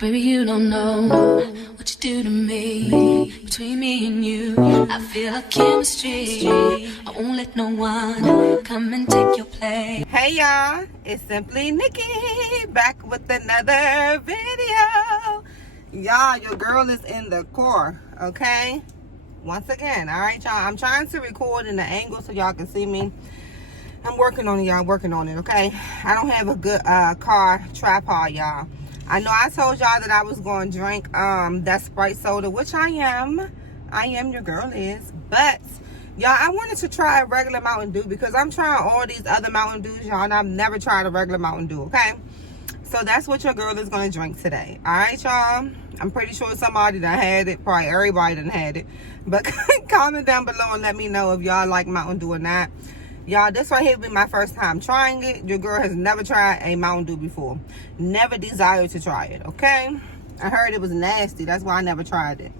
Baby, you don't know what you do to me. Between me and you, I feel a chemistry. I won't let no one come and take your place. Hey y'all, it's Simply Nikki back with another video. Y'all, your girl is in the car, okay? Once again, all right, y'all. I'm trying to record in the angle so y'all can see me. I'm working on it, y'all. Working on it, okay? I don't have a good car tripod, y'all. I know I told y'all that I was going to drink that Sprite soda, which I am. Your girl is. But, y'all, I wanted to try a regular Mountain Dew because I'm trying all these other Mountain Dews, y'all, and I've never tried a regular Mountain Dew, okay? So that's what your girl is going to drink today. All right, y'all? I'm pretty sure somebody done had it. Probably everybody done had it. But comment down below and let me know if y'all like Mountain Dew or not. Y'all, this right here will be my first time trying it. Your girl has never tried a Mountain Dew before. Never desired to try it, okay? I heard it was nasty. That's why I never tried it.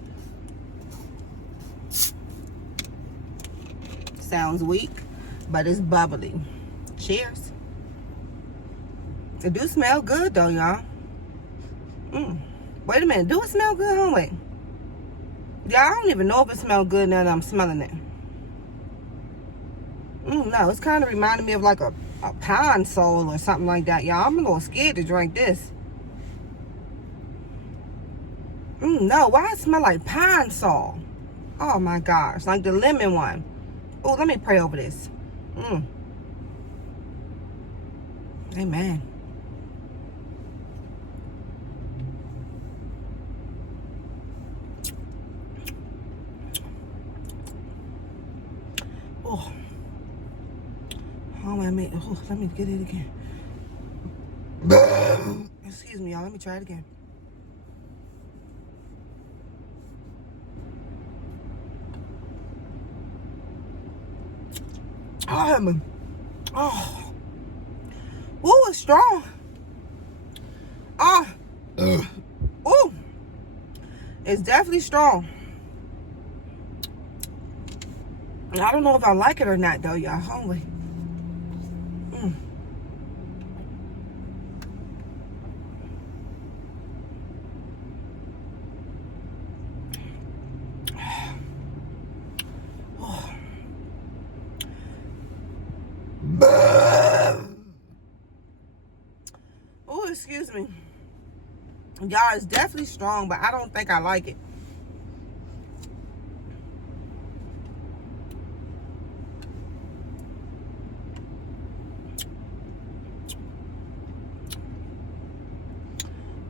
Sounds weak, but it's bubbly. Cheers. It do smell good, though, y'all. Wait a minute. Do it smell good? Hold on, wait. Y'all, I don't even know if it smells good now that I'm smelling it. No, it's kind of reminding me of like a pine sol or something like that, y'all. I'm a little scared to drink this. No, why it smell like pine sol? Oh my gosh, like the lemon one. Oh, let me pray over this. Amen. Oh. Oh, let me get it again. Excuse me, y'all. Let me try it again. Oh, it's strong. Oh, it's definitely strong. I don't know if I like it or not, though, y'all. Hold on. Oh, excuse me. Y'all, it's definitely strong, but I don't think I like it.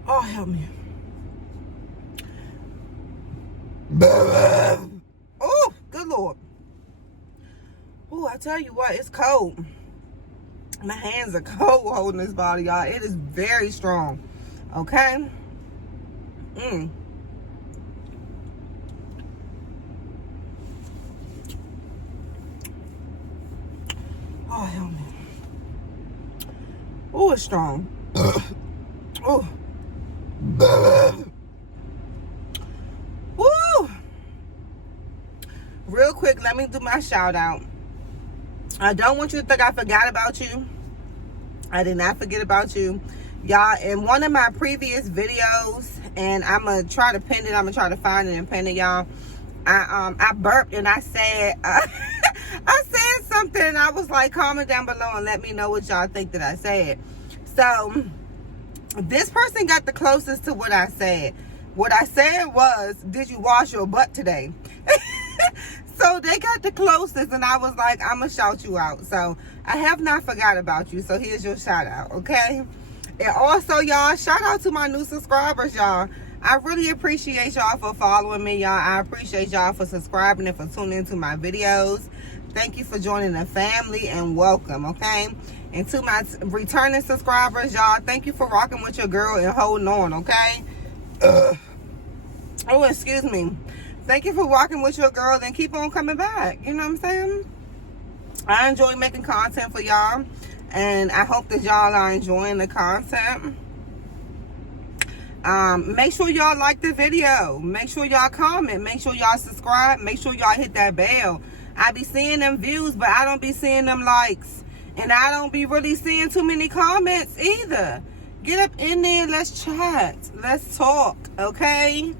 Oh, help me. Oh, good Lord. Oh, I tell you what, it's cold. My hands are cold holding this bottle, y'all. It is very strong. Okay? Oh, help me. Oh, it's strong. Oh. Woo! Real quick, let me do my shout out. I don't want you to think I forgot about you. I did not forget about you. Y'all, in one of my previous videos, and I'm going to try to pin it. I'm going to try to find it and pin it, y'all. I burped and I said, I said something. And I was like, comment down below and let me know what y'all think that I said. So, this person got the closest to what I said. What I said was, did you wash your butt today? So they got the closest, and I was like, I'm going to shout you out. So I have not forgot about you. So here's your shout out, okay? And also, y'all, shout out to my new subscribers, y'all. I really appreciate y'all for following me, y'all. I appreciate y'all for subscribing and for tuning into my videos. Thank you for joining the family and welcome, okay? And to my returning subscribers, y'all, thank you for rocking with your girl and holding on, okay? Oh, excuse me. Thank you for rocking with your girl and keep on coming back. You know what I'm saying? I enjoy making content for y'all. And I hope that y'all are enjoying the content. Make sure y'all like the video. Make sure y'all comment. Make sure y'all subscribe. Make sure y'all hit that bell. I be seeing them views, but I don't be seeing them likes. And I don't be really seeing too many comments either. Get up in there. Let's chat. Let's talk. Okay?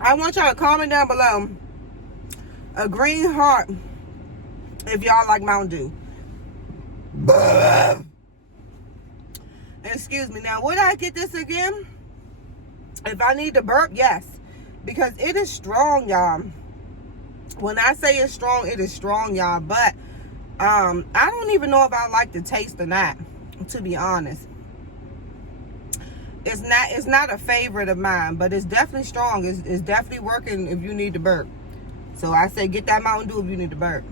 I want y'all to comment down below a green heart if y'all like Mountain Dew. Excuse me. Now, would I get this again? If I need to burp, yes. Because it is strong, y'all. When I say it's strong, it is strong, y'all. But I don't even know if I like the taste or not, to be honest. It's not a favorite of mine, but it's definitely strong. It's definitely working if you need to burp. So I say get that Mountain Dew if you need to burp.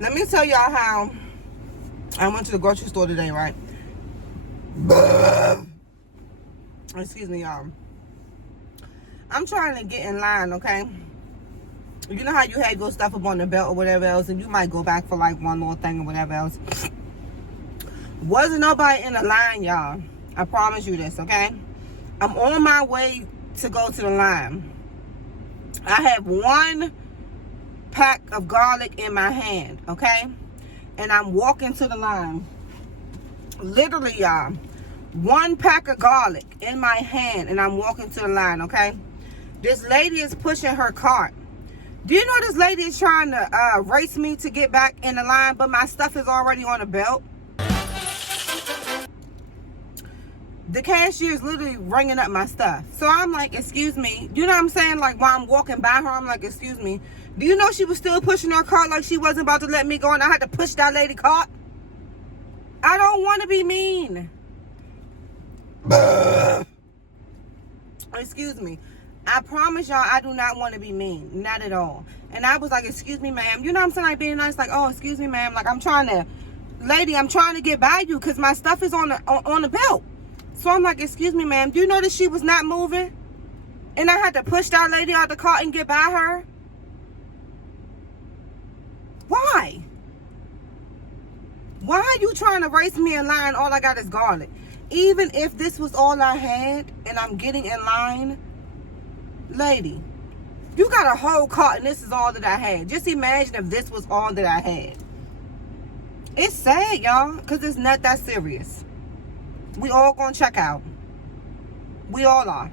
Let me tell y'all how I went to the grocery store today, right? Excuse me, y'all. I'm trying to get in line, okay? You know how you had your stuff up on the belt or whatever else, and you might go back for like one little thing or whatever else. Wasn't nobody in the line, y'all. I promise you this, okay? I'm on my way to go to the line. I have one pack of garlic in my hand, okay? And I'm walking to the line. Literally, y'all. One pack of garlic in my hand, and I'm walking to the line, okay? This lady is pushing her cart. Do you know this lady is trying to race me to get back in the line, but my stuff is already on the belt? The cashier is literally ringing up my stuff. So I'm like, excuse me. You know what I'm saying? Like, while I'm walking by her, I'm like, excuse me. Do you know she was still pushing her cart like she wasn't about to let me go, and I had to push that lady cart? I don't want to be mean. Excuse me. I promise y'all, I do not want to be mean. Not at all. And I was like, excuse me, ma'am. You know what I'm saying? Like, being nice. Like, oh, excuse me, ma'am. Like, I'm trying to get by you because my stuff is on the belt. So I'm like, excuse me, ma'am. Do you notice she was not moving? And I had to push that lady out the cart and get by her? Why? Why are you trying to race me in line? All I got is garlic. Even if this was all I had and I'm getting in line, lady, you got a whole cart and this is all that I had. Just imagine if this was all that I had. It's sad, y'all, because it's not that serious. We all gonna check out. We all are.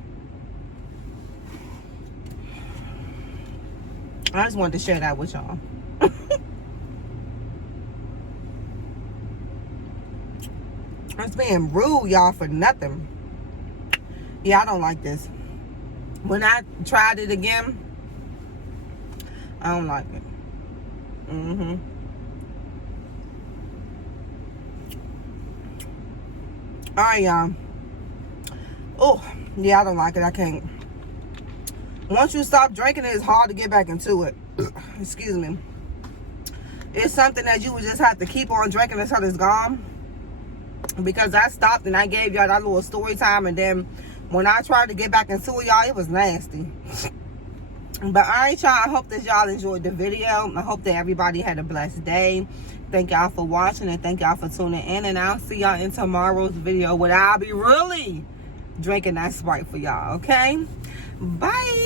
I just wanted to share that with y'all. It's being rude, y'all, for nothing. Yeah, I don't like this. When I tried it again, I don't like it. All right, y'all. Oh, yeah, I don't like it. I can't. Once you stop drinking it, it's hard to get back into it. Excuse me. It's something that you would just have to keep on drinking until it's gone. Because I stopped and I gave y'all that little story time, and then when I tried to get back into it, y'all, it was nasty. But all right, y'all, I hope that y'all enjoyed the video. I hope that everybody had a blessed day. Thank y'all for watching, and thank y'all for tuning in, and I'll see y'all in tomorrow's video where I'll be really drinking that Sprite for y'all, okay? Bye.